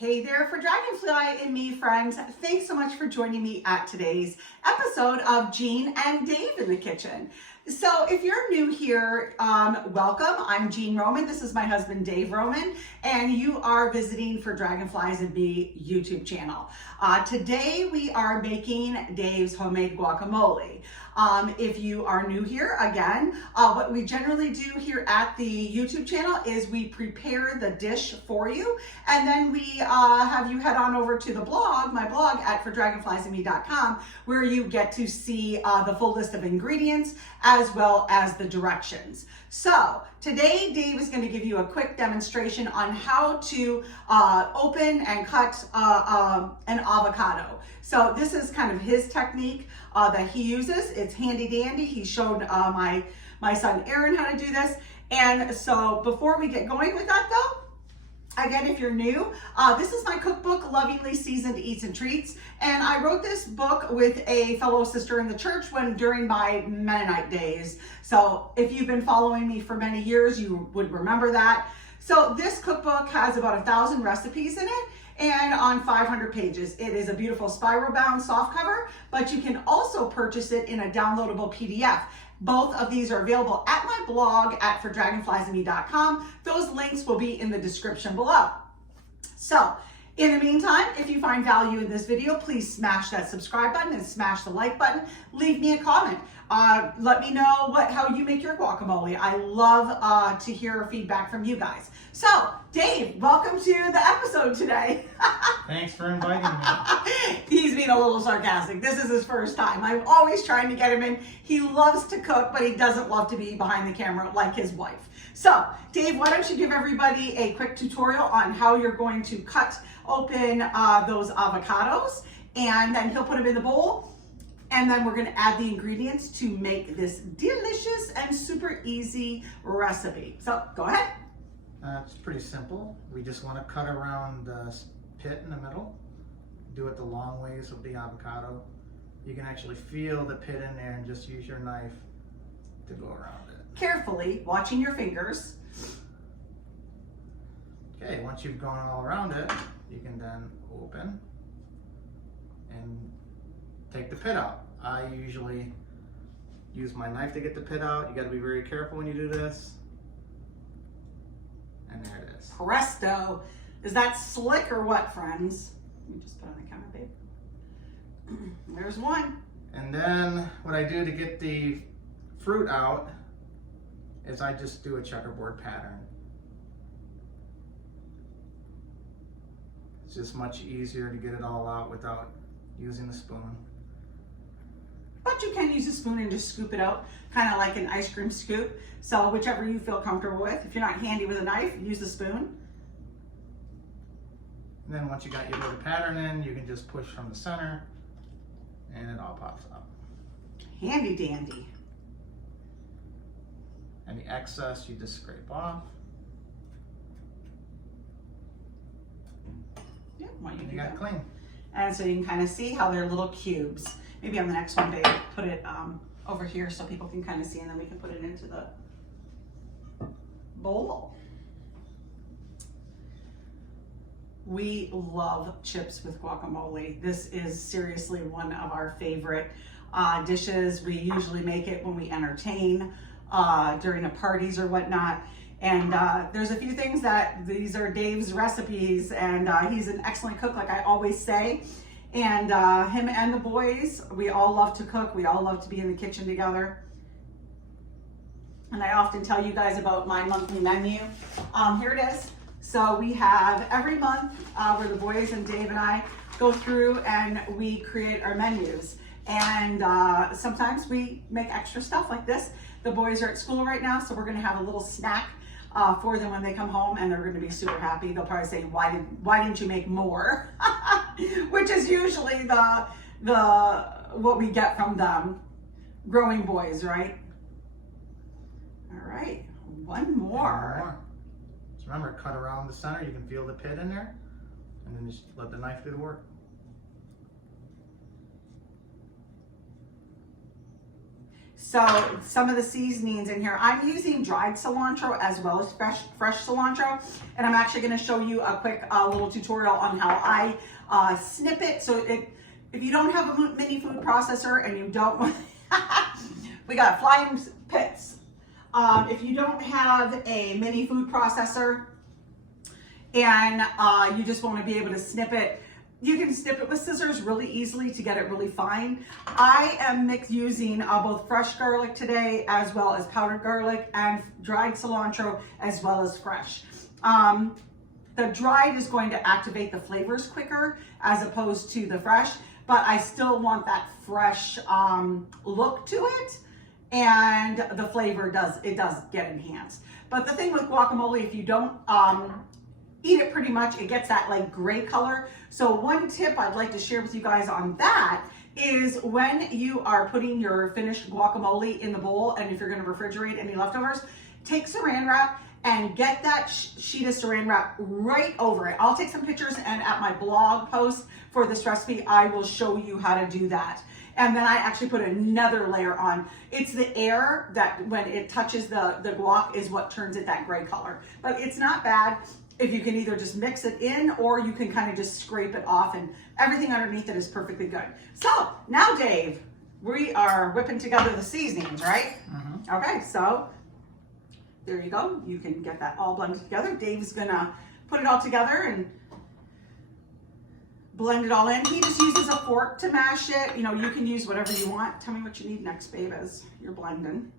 Hey there for Dragonfly and me friends. Thanks so much for joining me at today's episode of Jean and Dave in the Kitchen. So if you're new here, welcome. I'm Jean Roman. This is my husband, Dave Roman, and you are visiting for Dragonflies and Me YouTube channel. Today we are making Dave's homemade guacamole. If you are new here, again, what we generally do here at the YouTube channel is we prepare the dish for you, and then we have you head on over to the blog, my blog at fordragonfliesandme.com, where you get to see the full list of ingredients as well as the directions. So today Dave is going to give you a quick demonstration on how to open and cut an avocado. So this is kind of his technique that he uses. It's handy dandy. He showed my son Aaron how to do this. And so before we get going with that though, again, if you're new, this is my cookbook, Lovingly Seasoned Eats and Treats. And I wrote this book with a fellow sister in the church during my Mennonite days. So if you've been following me for many years, you would remember that. So this cookbook has about 1,000 recipes in it and on 500 pages. It is a beautiful spiral bound softcover, but you can also purchase it in a downloadable PDF. Both of these are available at my blog at fordragonfliesandme.com. Those links will be in the description below. So in the meantime, if you find value in this video, please smash that subscribe button and smash the like button. Leave me a comment. Let me know how you make your guacamole. I love to hear feedback from you guys. So Dave, welcome to the episode today. Thanks for inviting me. He's being a little sarcastic. This is his first time. I'm always trying to get him in. He loves to cook, but he doesn't love to be behind the camera like his wife. So Dave, why don't you give everybody a quick tutorial on how you're going to cut open those avocados, and then he'll put them in the bowl, and then we're going to add the ingredients to make this delicious and super easy recipe. So go ahead. It's pretty simple. We just want to cut around the pit in the middle. Do it the long ways of the avocado. You can actually feel the pit in there and just use your knife to go around it. Carefully, watching your fingers. Okay, once you've gone all around it, you can then open and take the pit out. I usually use my knife to get the pit out. You got to be very careful when you do this. And there it is. Presto. Is that slick or what, friends? Let me just put it on the counter, babe. There's one. And then what I do to get the fruit out is I just do a checkerboard pattern. It's just much easier to get it all out without using the spoon. But you can use a spoon and just scoop it out, kind of like an ice cream scoop. So whichever you feel comfortable with. If you're not handy with a knife, use the spoon. And then once you got your little pattern in, you can just push from the center and it all pops up. Handy dandy. And the excess you just scrape off. Yeah, why And you got it clean. And so you can kind of see how they're little cubes. Maybe on the next one, babe, put it over here so people can kind of see, and then we can put it into the bowl. We love chips with guacamole. This is seriously one of our favorite dishes. We usually make it when we entertain, during the parties or whatnot. And there's a few things that these are Dave's recipes, and he's an excellent cook, like I always say. And him and the boys, we all love to cook. We all love to be in the kitchen together. And I often tell you guys about my monthly menu. Here it is. So we have every month where the boys and Dave and I go through and we create our menus. And sometimes we make extra stuff like this. The boys are at school right now, so we're gonna have a little snack for them when they come home, and they're going to be super happy. They'll probably say, why didn't you make more? Which is usually what we get from them growing boys, right? All right, one more. So remember, cut around the center. You can feel the pit in there, and then just let the knife do the work. So some of the seasonings in here, I'm using dried cilantro as well as fresh cilantro. And I'm actually gonna show you a quick little tutorial on how I snip it. So if you don't have a mini food processor and you don't, we got flying pits. If you don't have a mini food processor and you just wanna be able to snip it, you can snip it with scissors really easily to get it really fine. I am using both fresh garlic today, as well as powdered garlic, and dried cilantro, as well as fresh. The dried is going to activate the flavors quicker as opposed to the fresh, but I still want that fresh look to it, and the flavor does get enhanced. But the thing with guacamole, if you don't eat it pretty much, it gets that like gray color. So one tip I'd like to share with you guys on that is when you are putting your finished guacamole in the bowl, and if you're gonna refrigerate any leftovers, take saran wrap and get that sheet of saran wrap right over it. I'll take some pictures, and at my blog post for this recipe, I will show you how to do that. And then I actually put another layer on. It's the air that when it touches the guac is what turns it that gray color. But it's not bad if you can either just mix it in, or you can kind of just scrape it off, and everything underneath it is perfectly good. So now, Dave, we are whipping together the seasonings, right? Mm-hmm. Okay, so there you go. You can get that all blended together. Dave's gonna put it all together and blend it all in. He just uses a fork to mash it. You know, you can use whatever you want. Tell me what you need next, babe, as you're blending.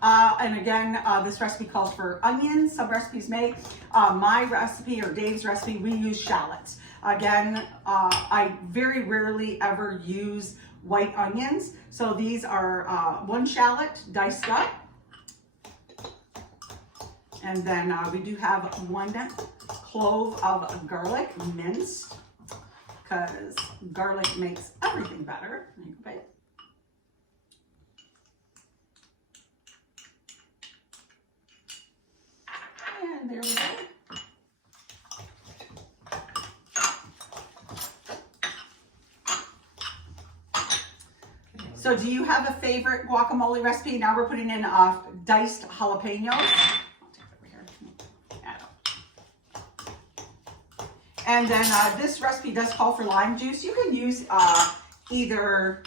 And again, this recipe calls for onions. Some recipes may. My recipe, or Dave's recipe, we use shallots. Again, I very rarely ever use white onions. So these are 1 shallot diced up. And then we do have 1 clove of garlic minced, because garlic makes everything better. Okay. And there we go. So do you have a favorite guacamole recipe? Now we're putting in diced jalapenos. I'll take it over here. Add up. And then this recipe does call for lime juice. You can use either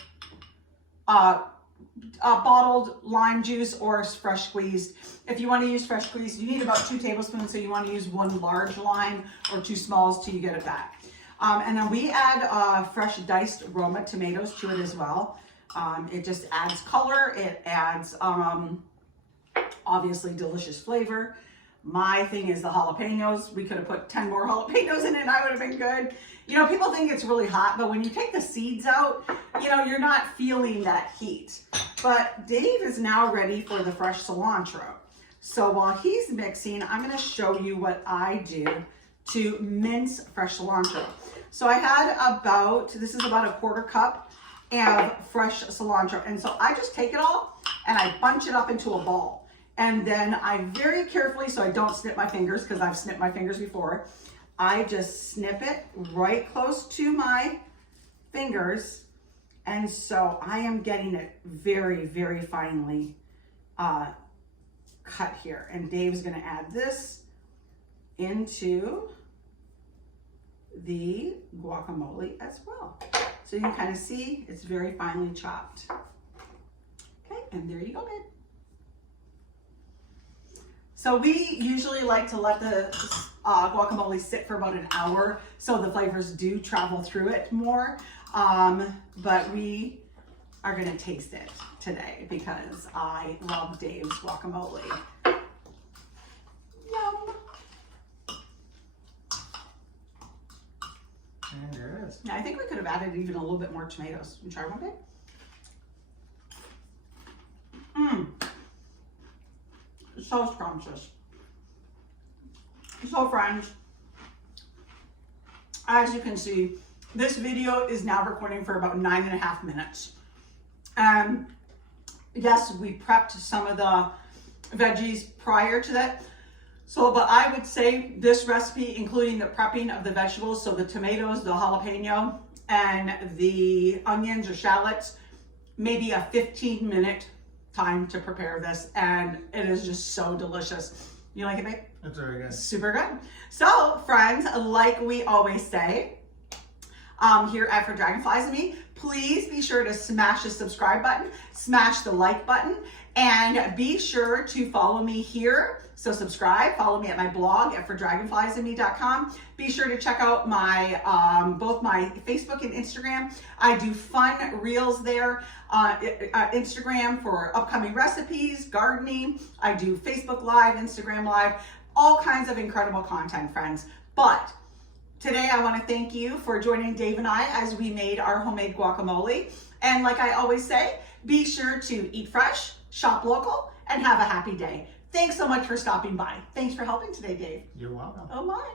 bottled lime juice or fresh squeezed. If you want to use fresh squeezed, you need about 2 tablespoons, so you want to use 1 large lime or 2 smalls till you get it back. And then we add fresh diced Roma tomatoes to it as well. It just adds color. It adds obviously delicious flavor. My thing is the jalapenos. We could have put 10 more jalapenos in it and I would have been good. You know, people think it's really hot, but when you take the seeds out, you know, you're not feeling that heat. But Dave is now ready for the fresh cilantro. So while he's mixing, I'm going to show you what I do to mince fresh cilantro. So I had this is about a 1/4 cup of fresh cilantro. And so I just take it all and I bunch it up into a ball. And then I very carefully, so I don't snip my fingers, because I've snipped my fingers before, I just snip it right close to my fingers. And so I am getting it very, very finely cut here. And Dave's gonna add this into the guacamole as well. So you can kind of see it's very finely chopped. Okay, and there you go, babe. So we usually like to let the guacamole sit for about an hour so the flavors do travel through it more. But we are gonna taste it today because I love Dave's guacamole. Yum. And there it is. Yeah, I think we could have added even a little bit more tomatoes. You try one, babe? So scrumptious. So friends, as you can see, this video is now recording for about 9.5 minutes. Yes, we prepped some of the veggies prior to that. So, but I would say this recipe, including the prepping of the vegetables, so the tomatoes, the jalapeno, and the onions or shallots, maybe a 15-minute time to prepare this, and it is just so delicious. You like it, babe? It's very good. Super good. So, friends, like we always say, here at For Dragonflies and Me, please be sure to smash the subscribe button, smash the like button, and be sure to follow me here. So subscribe, follow me at my blog at fordragonfliesandme.com. Be sure to check out my both my Facebook and Instagram. I do fun reels there. Instagram for upcoming recipes, gardening. I do Facebook Live, Instagram Live, all kinds of incredible content, friends. But today I want to thank you for joining Dave and I as we made our homemade guacamole. And like I always say, be sure to eat fresh, shop local, and have a happy day. Thanks so much for stopping by. Thanks for helping today, Dave. You're welcome. Oh my.